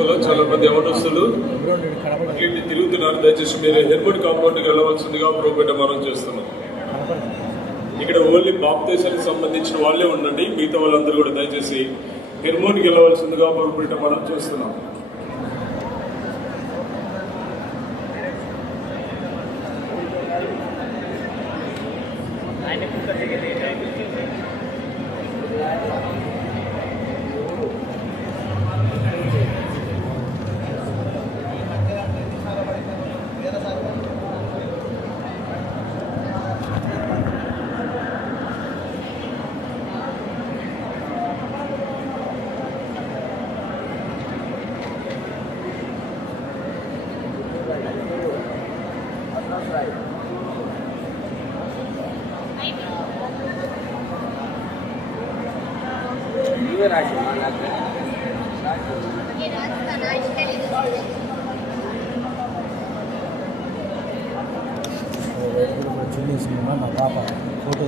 వల్ల చాలా మంది యవనస్తులు తిరుగుతున్నారు. దయచేసి మీరు హెర్మోడ్ కాంపౌండ్కి వెళ్ళవలసిందిగా ప్రభుపేట మనం చేస్తున్నాం. ఇక్కడ ఓన్లీ బాప్తీసానికి సంబంధించిన వాళ్ళే ఉండండి, మిగతా వాళ్ళందరూ కూడా దయచేసి హెర్మోన్కి వెళ్ళవలసిందిగా ప్రభుపేట మనం చేస్తున్నాం. మా పాప ఫోటో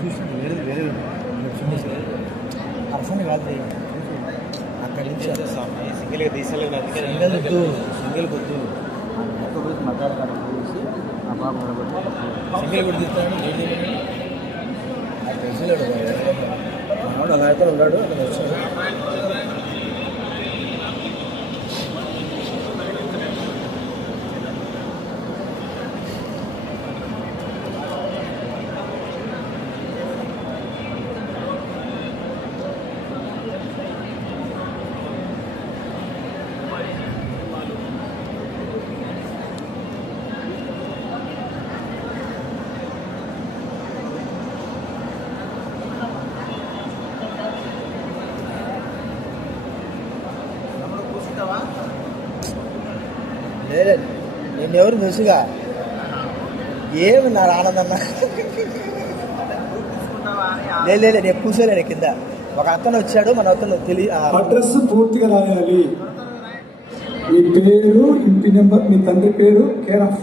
చూసి వేరే వేరే పర్సన్ కాదు, అక్కడి నుంచి సింగిల్గా తీసలేదు. సింగిల్ పొద్దు మొత్తం పోయి మాట్లాడతాను చూసి మా పాప సింగిల్ కూడా తీస్తాను. అది తెలిసిలేడు వాడు అలా అయితే ఉన్నాడు, అలా వచ్చాడు. లేదు నేను ఎవరు తెలుసుగా, ఏమి నా ఆనందన్న. లేదు నేను కూర్చోలేను కింద. ఒక అతను వచ్చాడు, మన అతను అడ్రస్ పూర్తిగా రాయాలి. మీ పేరు, ఇంటి నెంబర్, మీ తండ్రి పేరు, కేర్ ఆఫ్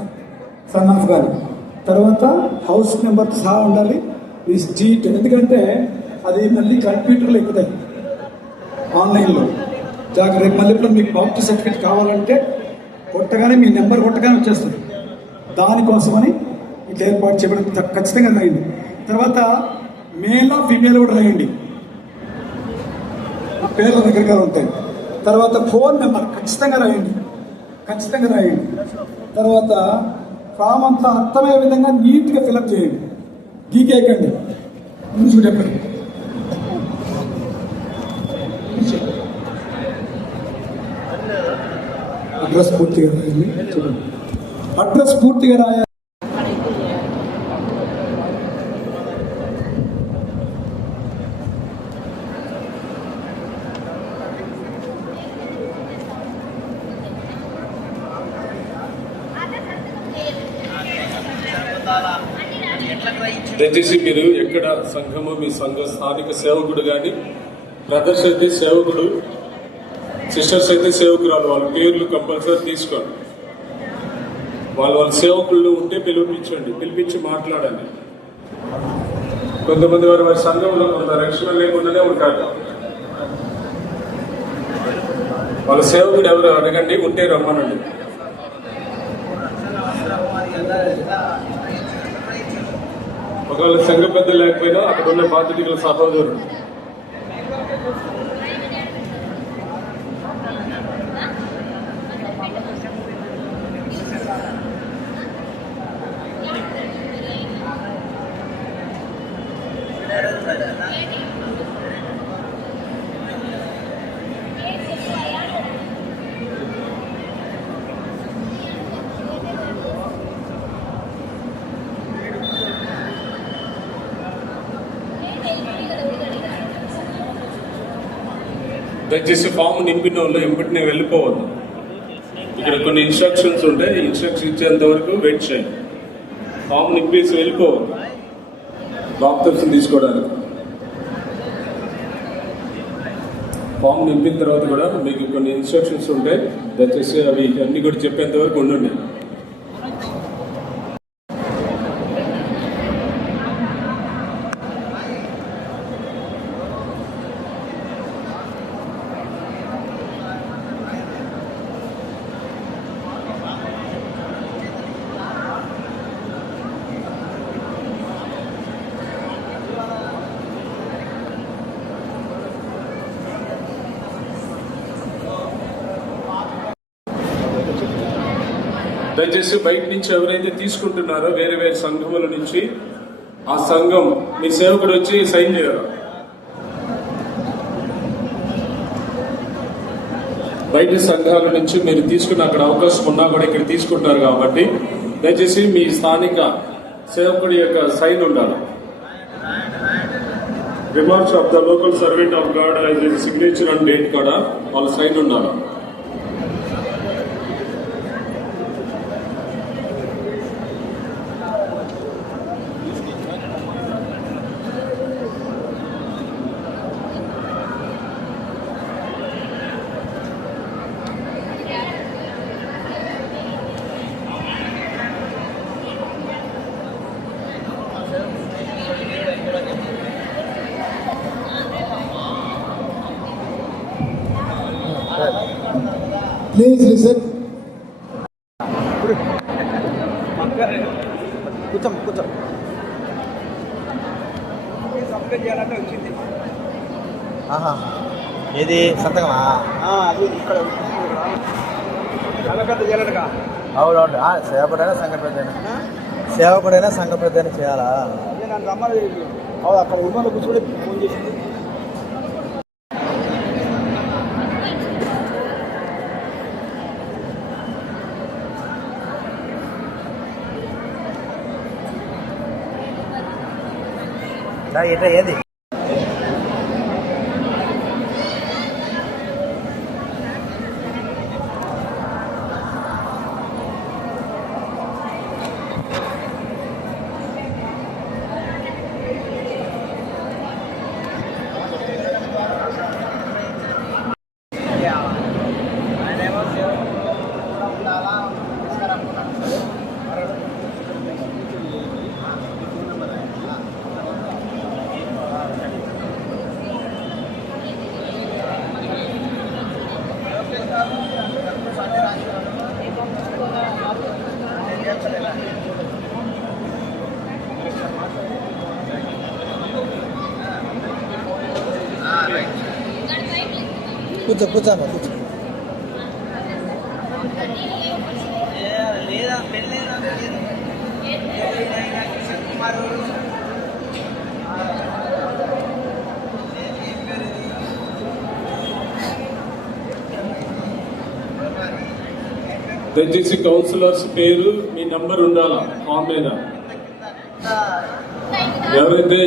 సన్ ఆఫ్ గారు, తర్వాత హౌస్ నెంబర్ సహా ఉండాలి. మీ స్ట్రీట్, ఎందుకంటే అది మళ్ళీ కంప్యూటర్లో ఎక్కుతాయి ఆన్లైన్లో. రేపు మళ్ళీ ఇప్పుడు మీకు బాప్టిస్ట్ సర్టిఫికేట్ కావాలంటే కొట్టగానే మీ నెంబర్ కొట్టగానే వచ్చేస్తుంది. దానికోసమని ఇట్లా ఏర్పాటు చేయడం ఖచ్చితంగా రాయండి. తర్వాత మేల్ ఫీమేల్ కూడా రాయండి, పేర్ల దగ్గరగా ఉంటాయి. తర్వాత ఫోన్ నెంబర్ ఖచ్చితంగా రాయండి. తర్వాత ఫామ్ అంతా అర్థమయ్యే విధంగా నీట్గా ఫిలప్ చేయండి, గీకేయకండి. ముందు చెప్పండి. అడ్రస్ పూర్తిగా రాయాలి. చూడండి, అడ్రస్ పూర్తిగా రాయాలి. దయచేసి మీరు ఎక్కడ సంఘము, మీ సంఘ స్థానిక సేవకుడు కానీ, బ్రదర్స్ అయితే సేవకుడు, సిస్టర్స్ అయితే సేవకురాలు, వాళ్ళ పేర్లు కంపల్సరీ తీసుకోండి. వాళ్ళ సేవకుళ్ళు ఉంటే పిలిపించి మాట్లాడండి. కొంతమంది వారి సంఘంలో కొంత రక్షణ లేకుండానే ఉంటారు. వాళ్ళ సేవకుడు ఎవరు అడగండి, ఉంటే రమ్మనండి. ఒకవేళ సంఘ పెద్ద లేకపోయినా అక్కడ ఉన్న బాధ్యత గల సహోదరుడు. దయచేసి ఫామ్ నింపిన వాళ్ళు ఎంబటినే వెళ్ళిపోవద్దు. ఇక్కడ కొన్ని ఇన్స్ట్రక్షన్స్ ఉంటాయి, ఇన్స్ట్రక్షన్ ఇచ్చేంత వరకు వెయిట్ చేయండి. ఫామ్ నింపేసి వెళ్ళిపోవద్దు బాప్తిసం తీసుకోవడానికి. ఫామ్ నింపిన తర్వాత కూడా మీకు కొన్ని ఇన్స్ట్రక్షన్స్ ఉంటాయి, దయచేసి అవి అన్ని కూడా చెప్పేంత వరకు ఉండండి. దయచేసి బయట నుంచి ఎవరైతే తీసుకుంటున్నారో వేరే వేరే సంఘముల నుంచి, ఆ సంఘం మీ సేవకుడు వచ్చి సైన్ చేయరు. బయట సంఘాల నుంచి మీరు తీసుకున్న అక్కడ అవకాశం ఉన్నా కూడా ఇక్కడ తీసుకుంటారు కాబట్టి దయచేసి మీ స్థానిక సేవకుడి యొక్క సైన్ ఉండాలి. Remarks of the local servant of God as signature and date కూడా వాళ్ళ సైన్ ఉండాలి. Please listen. కూర్చో ఏది సంతకమా? అది ఇక్కడ అవునవును. సేవకుడైనా సంఘ పెద్దైనా చేయాలా? అవును, అక్కడ ఉన్న కూర్చోడే ఫోన్ చేసింది. ఇట్లా ఏది కూర్చో దయచేసి కౌన్సిలర్స్ పేరు మీ నంబర్ ఉండాలా ఫామ్ మీద.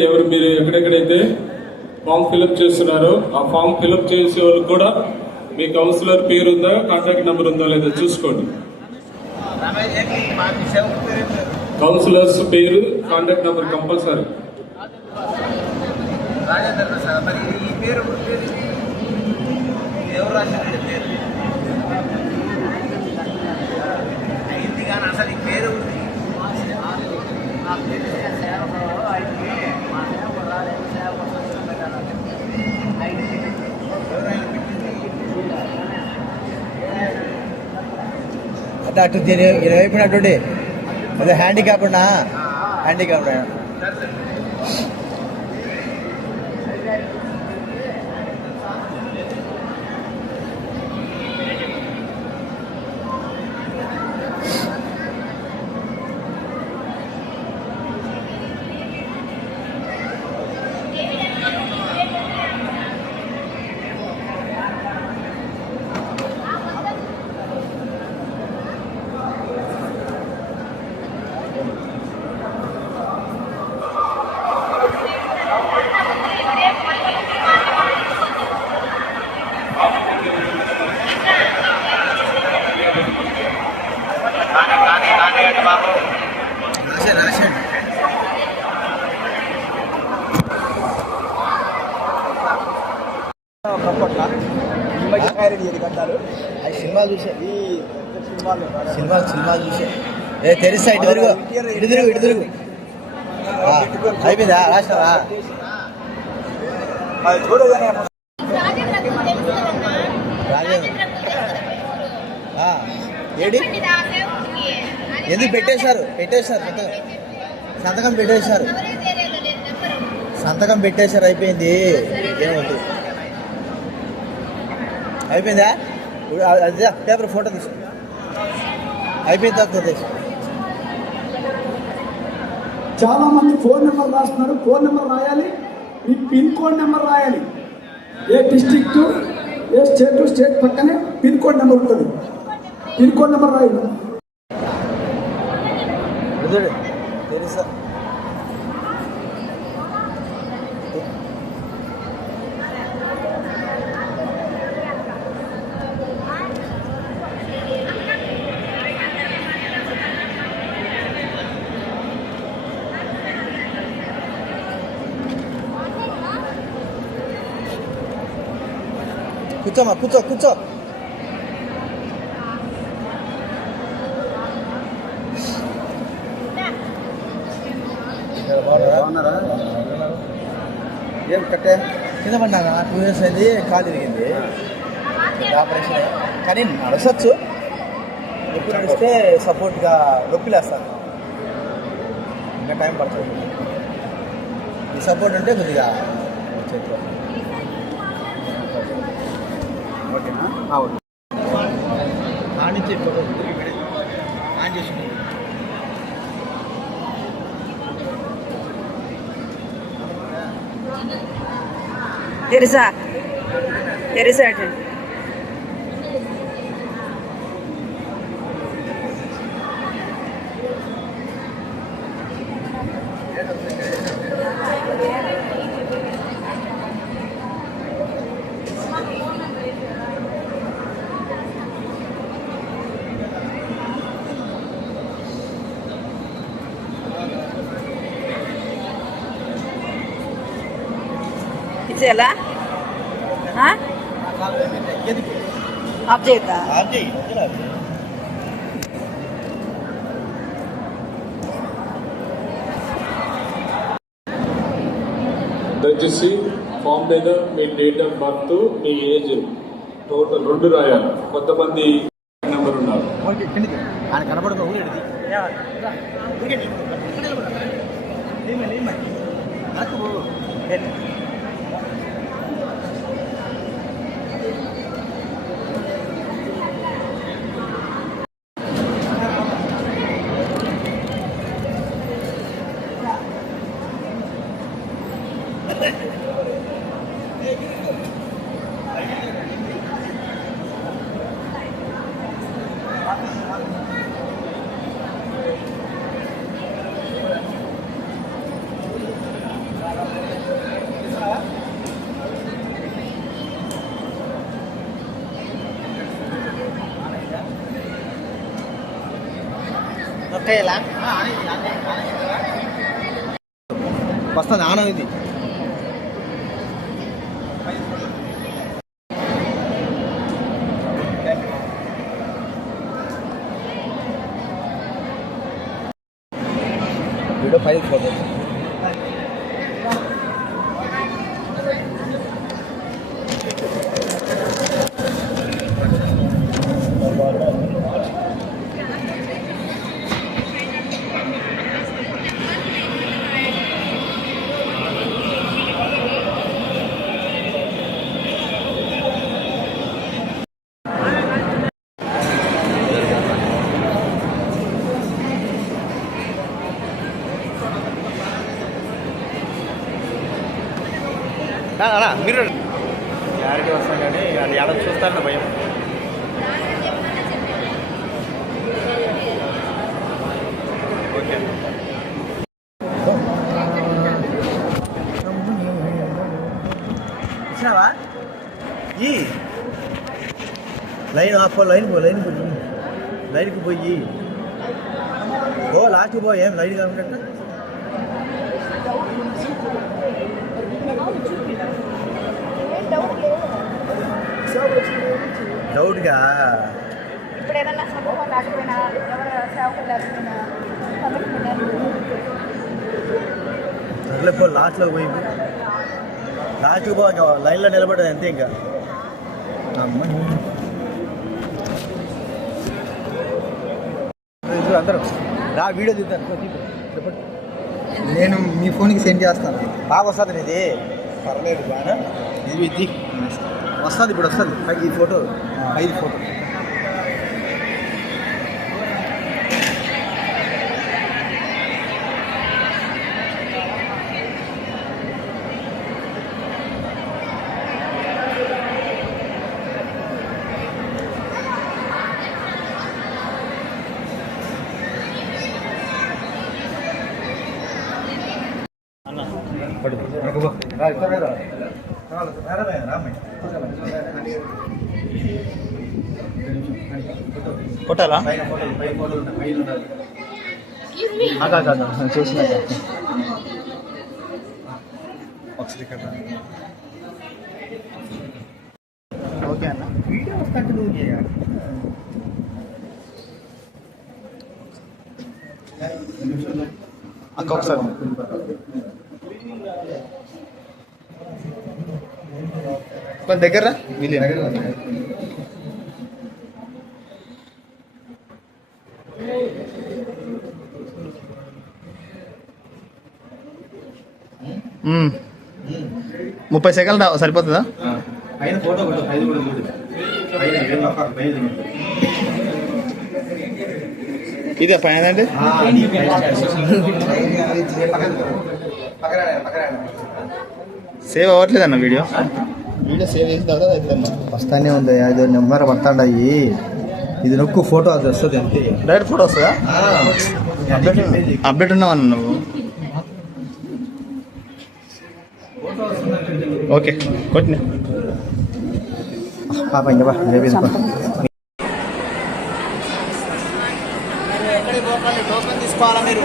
ఎవరు మీరు ఎక్కడెక్కడైతే ఫామ్ ఫిల్అప్ చేస్తున్నారో ఆ ఫామ్ ఫిల్అప్ చేసే వాళ్ళకి కూడా మీ కౌన్సిలర్ పేరు ఉందా, కాంటాక్ట్ నెంబర్ ఉందా లేదా చూసుకోండి. కౌన్సిలర్స్ పేరు, కాంటాక్ట్ నెంబర్ కంపల్సరీ. అసలు ఈ పేరు అంటే అటు ఇరవైపునటువంటి అదే హ్యాండిక్యాప్ సినిమాలు చూసే సినిమాలు చూసే తెలుసా? ఇటు తిరుగు అయిపోయిందా? రాష్ట్రవా ఏడి ఎందుకు పెట్టేశారు సంతకం పెట్టేశారు అయిపోయింది. ఏమవుతుంది? అయిపోయిందా? అదే పేపర్ ఫోటో తీసుకో. అయిపోయిన తర్వాత తెలియదు. చాలా మంది ఫోన్ నెంబర్ రాస్తున్నారు. ఫోన్ నెంబర్ రాయాలి, మీ పిన్ కోడ్ నెంబర్ రాయాలి. ఏ డిస్ట్రిక్ట్, ఏ స్టేట్ పక్కనే పిన్ కోడ్ నెంబర్ ఉంటుంది. పిన్ కోడ్ నెంబర్ రాయాలి. తెలుసా కూర్చోమ్మా, కూర్చో. బాగున్నారా? ఏం కట్టే కింద పడినాగా 2 years అయింది, కాలు తిరిగింది, ఆపరేషన్. కానీ నడవచ్చు, ఎక్కువ నడిస్తే సపోర్ట్గా నొప్పిలేస్తాను, ఇంకా టైం పడుతుంది. ఈ సపోర్ట్ ఉంటే కొద్దిగా వచ్చేది. ఓకేనా? ఓకే. ఆన్ నుంచి ఫోటో ఆన్ చేసి Teresa ఇచ్చేలా ఆఫ్ చేస్తా. దయచేసి ఫామ్ మీద మీ డేట్ ఆఫ్ బర్త్, మీ ఏజ్ టోటల్ 2 రాయాలి. కొంతమంది నెంబర్ ఉన్నారు. ఆయన కనపడదు. వస్తుంది ఆనం ఇది. వీడియో ఫైల్ ఫోటో మీరు క్లారిటీ వస్తాం, కానీ అది ఎలా చూస్తారన్న భయం. ఓకే. ఇచ్చినావా? ఈ లైన్ ఆఫ్ లైన్కి పోయి లాస్ట్కి పో. ఏం లైన్ కాకుండా డౌట్గా ఇప్పుడు ఏదన్నా సమూహం లేకపోయినా ఎవరు సేవకులు లేకపోయినా అట్లే పో. లాస్ట్లోకి పోయి లైన్లో నిలబడేది అంతే. ఇంకా అందరూ రా, వీడియో తీద్దాను. నేను మీ ఫోన్కి సెండ్ చేస్తాను. బాగా వస్తుంది ఇది, పర్లేదు. బాగా ఇది వస్తుంది, ఇప్పుడు వస్తుంది. ఈ ఫోటో కొట్టాలా చేసినాక ఓకే అన్న వీడియో కంటిన్యూ చేయాలి అక్క ఒకసారి కొంచెం దగ్గర వీళ్ళు మ్మ్. 30 సెకండ్లు సరిపోతుందా పైన ఫోటో కొట్టు ఐదు కూడా చూడు పైన ఏం నొక్కాలి, పైన చూడు. ఇదే పైన అంటే సేవ్ అవ్వట్లేదు అన్న వీడియో సేవ్ చేసిన తర్వాత అవుతుందన్న వస్తానే ఉంది అది నెంబర్ పడతాండాయి ఇది నొక్కు ఫోటో అది వస్తుంది అంతే డైరెక్ట్ ఫోటో వస్తుందా అప్డేట్ ఉన్నావన్న నువ్వు ఓకే కొట్టిన పాప ఇంకా బా టోకెన్ తీసుకోవాలా మీరు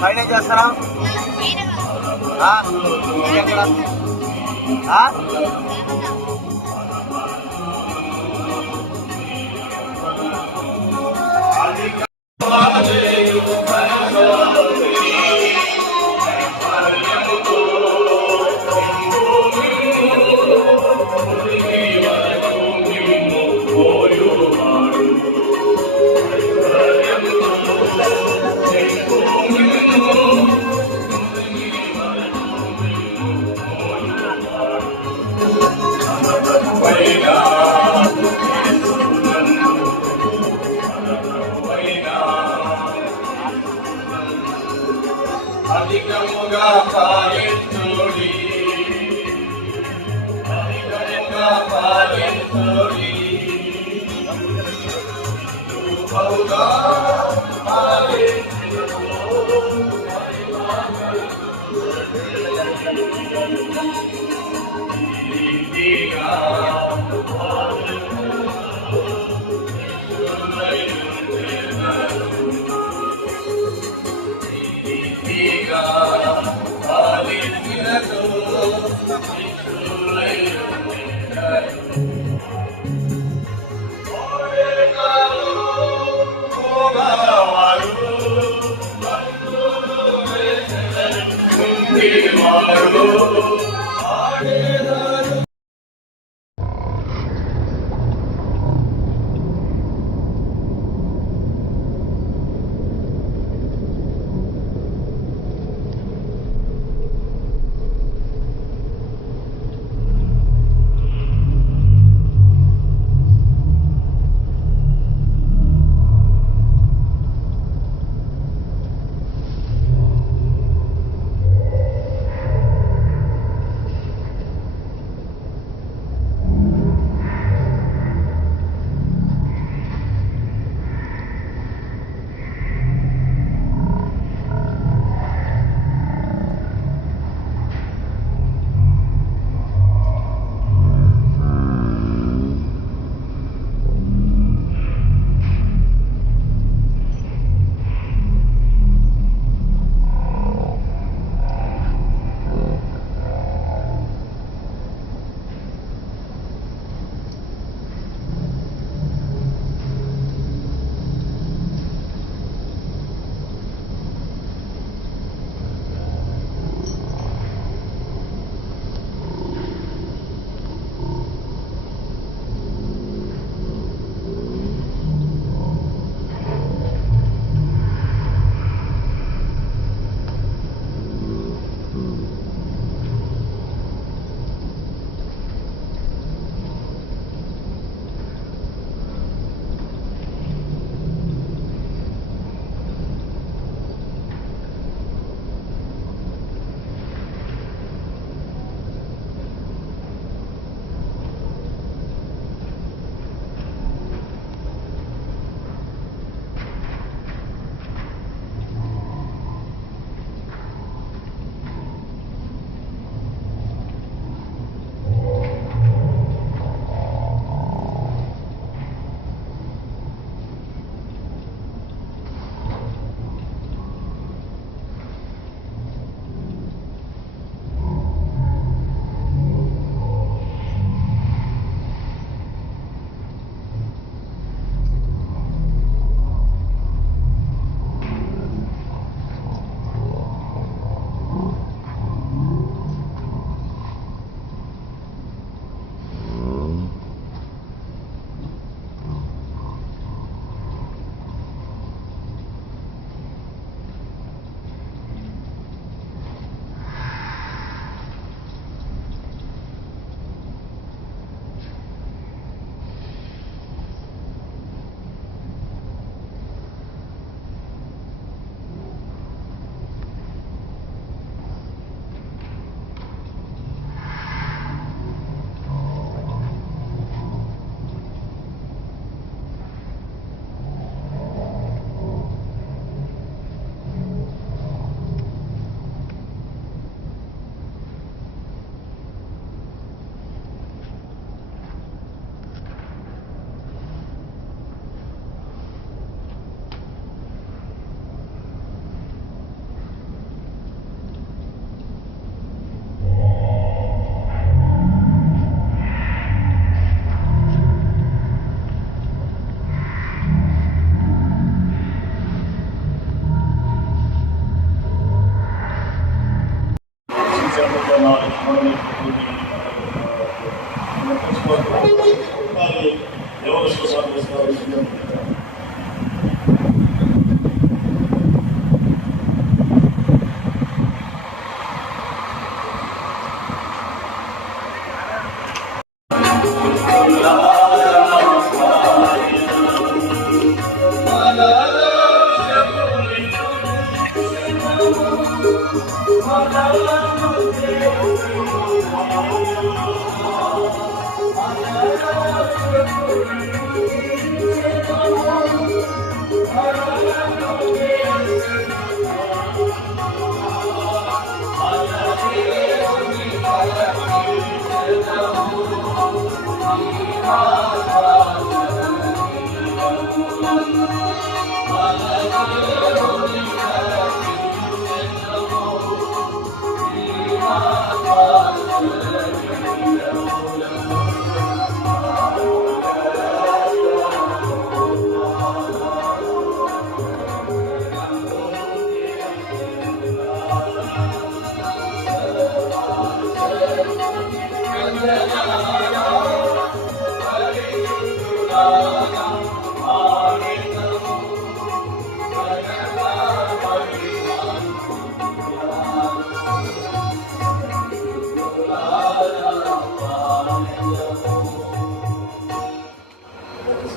ఫైన్ చేస్తారా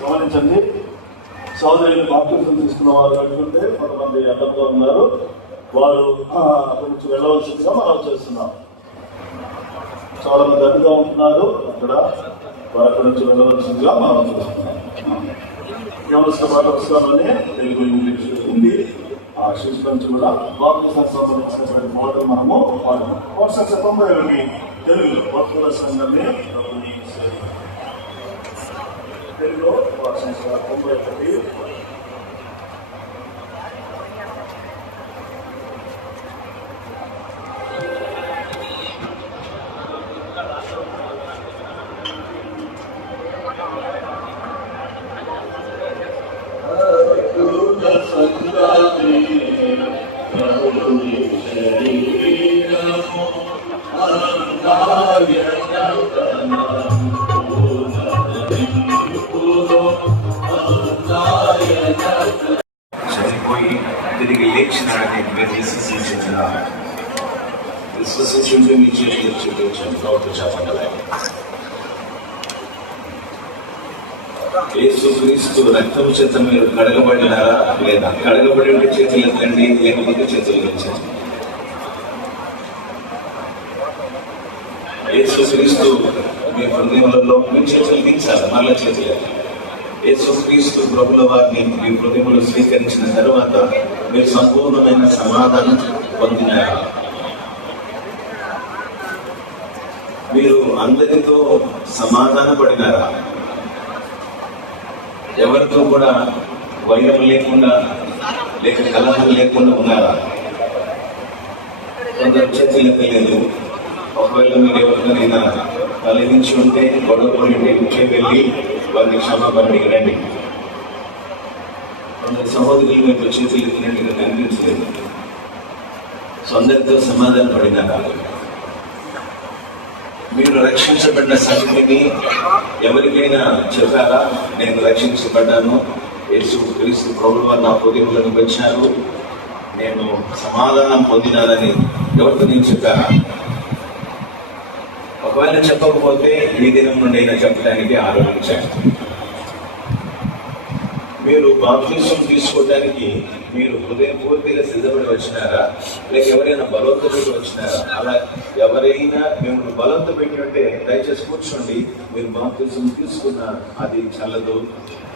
గమనించండి, సోదరులు బాప్టిజం తీసుకున్న వారు అడుగుంటే కొంతమంది అడ్డంగా ఉన్నారు, వారు అక్కడి నుంచి వెళ్ళవలసిందిగా మనం చేస్తున్నాం. చాలా మంది అడ్డుగా ఉంటున్నారు, అక్కడ వారు అక్కడి నుంచి వెళ్ళవలసిందిగా మనం చేస్తున్నాం. వ్యవస్థ పాఠశాలని తెలుగు, ఇంగ్లీష్, హిందీ ఆ శిశు నుంచి కూడా బాప్టిజం సంబంధించినటువంటి మోడల్ మనము వాడుతున్నాం. తెలుగు భక్తుల సంఘాన్ని తెలుగులో 91 చనిపోయి తిరిగి లేచినాడని మీరు విశ్వసించుంటే మీ చేతులు చూపించాను. కాబట్టి చెప్పగలరు. యేసుక్రీస్తు రక్తం చేత మీరు కడగబడినారా లేదా? కడగబడి ఉంటే చేతులు ఎత్తండి, లేకపోతే చేతులు ఎత్తండి. యేసుక్రీస్తు మీ హృదయంలో మీ చేతులు దించాలి, మళ్ళీ చేతులు ఎత్తండి. యేసుక్రీస్తు ప్రభుల వారిని మీ హృదయంలో స్వీకరించిన తర్వాత మీరు సంపూర్ణమైన సమాధానం పొందినారా? మీరు అందరితో సమాధాన పడినారా? ఎవరితో కూడా వైరం లేకుండా లేక కలహం లేకుండా ఉన్నారా? కొందరు చేతులు ఎత్తలేదు. ఒకవేళ మీరు ఎవరికైనా కలిగించి ఉంటే గొడవపడి ఉంటే ఇంట్లో వెళ్ళి వారిని క్షమాపణ రండి. కొందరు సహోదరులు మీకు చేతులు ఎత్తినట్టుగా కనిపించలేదు. అందరితో సమాధాన పడినారా? మీరు రక్షించబడిన సంగతిని ఎవరికైనా చెప్పారా? నేను రక్షించబడ్డాను, యేసుక్రీస్తు ప్రభువు నా హృదయంలోకి వచ్చారు, నేను సమాధానం పొందినానని ఎవరితో నేను చెప్పారా? ఒకవేళ చెప్పకపోతే ఈ దినం నుండి అయినా చెప్పడానికి ఆలోచించాను. మీరు బాప్తిసం తీసుకోవడానికి మీరు హృదయపూర్తిగా సిద్ధపడి వచ్చినారా, లేక ఎవరైనా బలవంత పెట్టి వచ్చినారా? అలా ఎవరైనా మిమ్మల్ని బలవంత పెట్టి ఉంటే దయచేసి కూర్చోండి. మీరు బాప్తిసం తీసుకున్నారు, అది చల్లదు.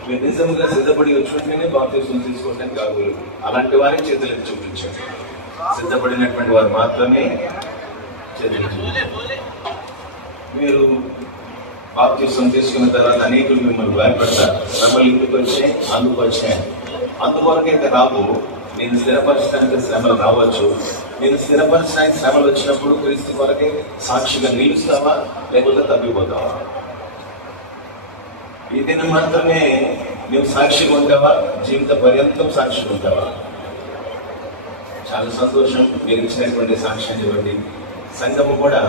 మీరు నిజంగా సిద్ధపడి వచ్చుంటేనే బాప్తిసం తీసుకోవడానికి కాదు. అలాంటి వారే చేతులకు చూపించారు. సిద్ధపడినటువంటి వారు మాత్రమే చేతులు. మీరు బాప్తిసం తీసుకున్న తర్వాత అనేకులు మిమ్మల్ని భయపడతారు. శ్రమలు ఇందుకు వచ్చాయి, అందుకు వచ్చాయి. అందుకొరకైతే రావు. నేను స్థిరపరచడానికి శ్రమలు రావచ్చు. నేను స్థిరపరచడానికి శ్రమలు వచ్చినప్పుడు క్రీస్తు కొరకే సాక్షిగా నిలుస్తావా, లేకపోతే తప్పిపోతావా? ఈ దినం మాత్రమే నువ్వు సాక్షిగా ఉంటావా, జీవిత పర్యంతం సాక్షిగా ఉంటావా? చాలా సంతోషం మీరు ఇచ్చినటువంటి సాక్ష్యాన్ని బట్టి. సంఘము కూడా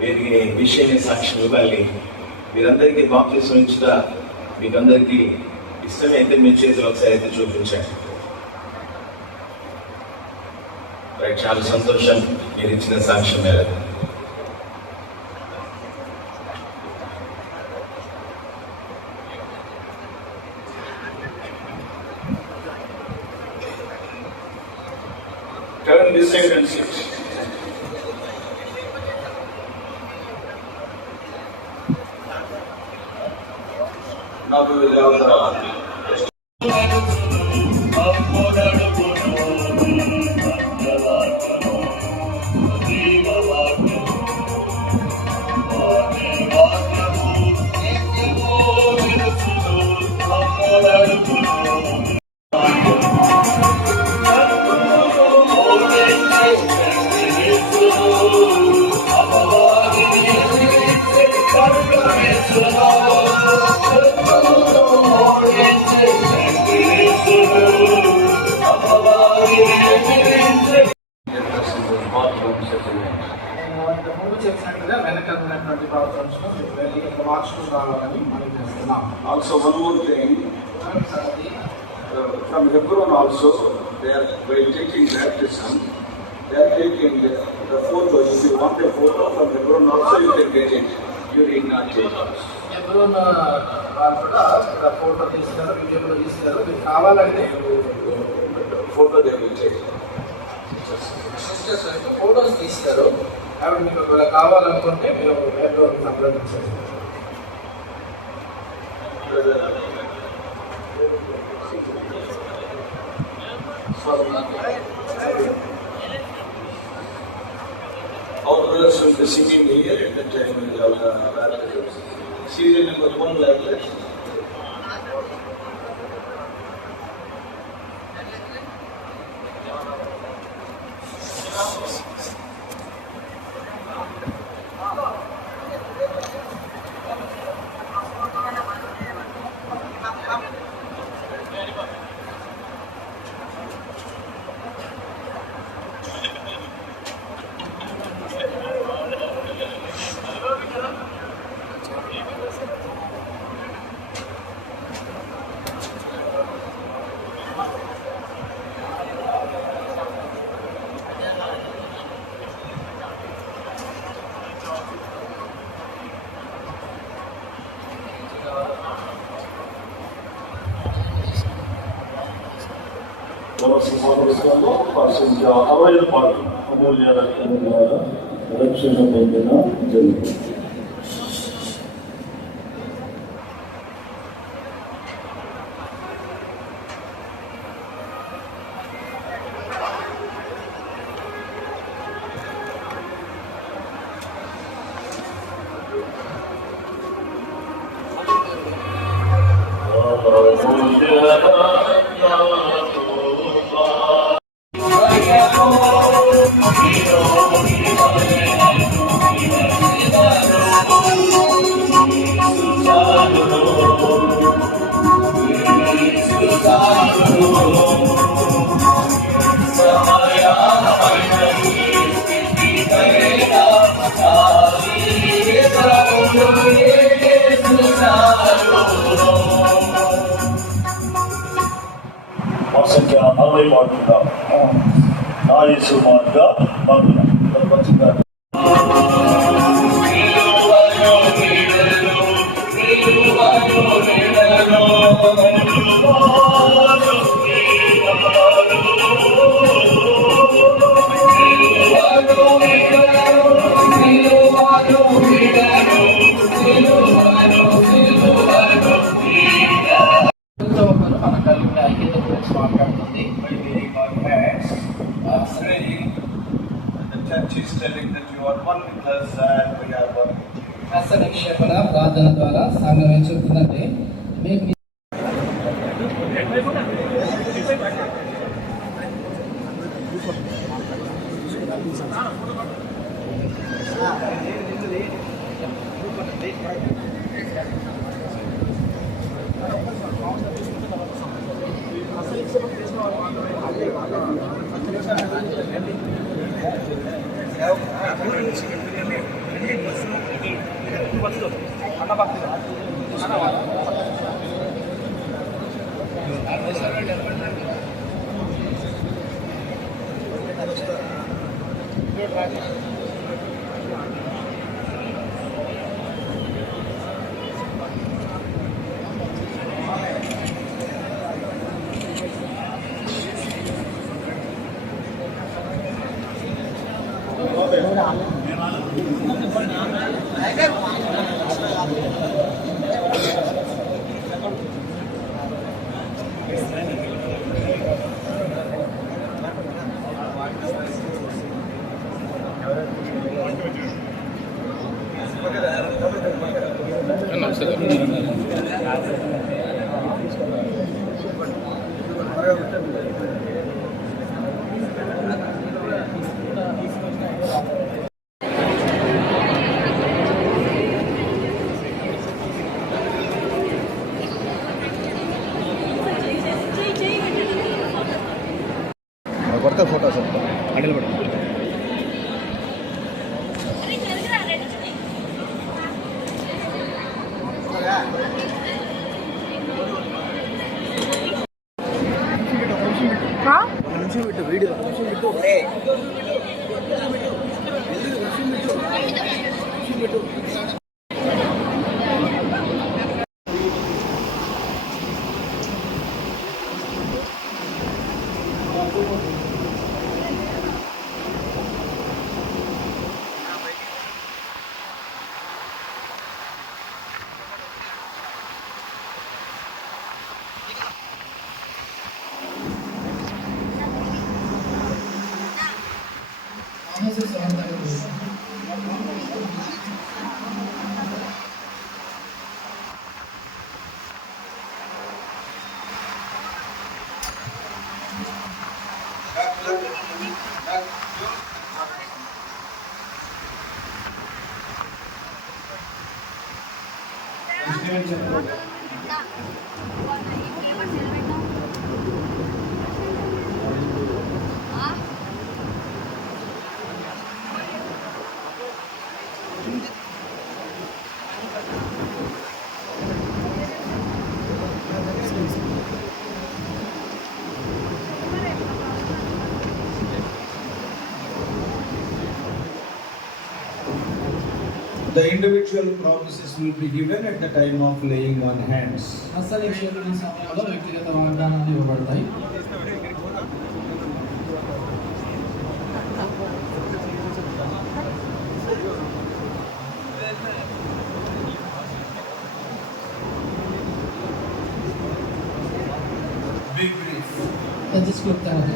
వీరికి విషయాన్ని సాక్ష్యం ఇవ్వాలి. మీరందరికీ బాప్తిసం ఇచ్చిన మీకందరికీ ఇష్టమైతే మీ చేతులు ఒకసారి అయితే చూపించండి. రైట్, చాలా సంతోషం మీరు ఇచ్చిన సాక్ష్యం మేరకు. Turn this side and sit. Now we will have the ముందు చెప్పినట్టుగా వెనక ఉన్నటువంటి ప్రాబ్లమ్స్ మార్చుకుని రావాలని మనం చేస్తున్నాం. also one more thing. From Hebron also, they are while taking baptism, they are taking the photo. If you want a photo from Hebron also, you can get it. You need not take it. Hebron వారు కూడా photo తీస్తారు, video కూడా తీస్తారు. మీకు కావాలంటే Photo they will take. Sisters photos తీస్తారు. అవి మీకు ఒకవేళ కావాలనుకుంటే మీరు హెబ్రోన్ సంప్రదించండి. All brothers will be singing here at the time when they have baptism. Serial number 1 like that. సింహాసనంలో పరిశుద్ధ 65 పాటలు అమూల్య రక్తం ద్వారా రక్షణ పొందిన జనులు. సంఖ్య 40 పాడుకుందాం. నా యేసు మార్గ మందున మాట్లాడుతుంది. హస్త నిక్షేపణ ప్రార్థన ద్వారా సంఘం ఏం చెప్తుందంటే మీకు కొత్త ఫోటోస్ అడలు పడు ఒక నిమిషం పెట్టు వీడియో ఒక నిమిషం పెట్టు The individual promises will be given at the time of laying on hands. అసలు క్షేత్రం సమయంలో వ్యక్తిగత వాగ్దానాలు ఇవ్వబడతాయి. Be brief. అతి క్లుప్తంగా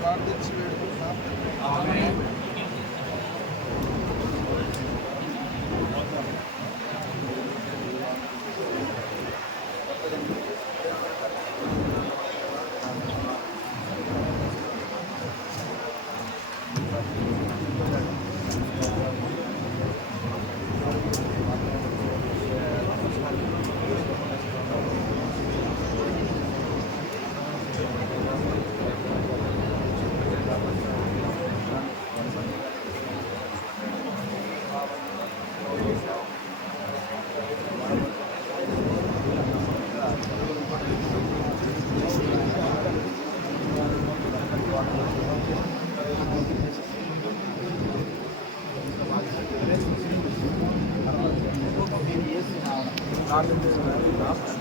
ప్రార్థించి వేడుకుంటున్నాం. నాలుగు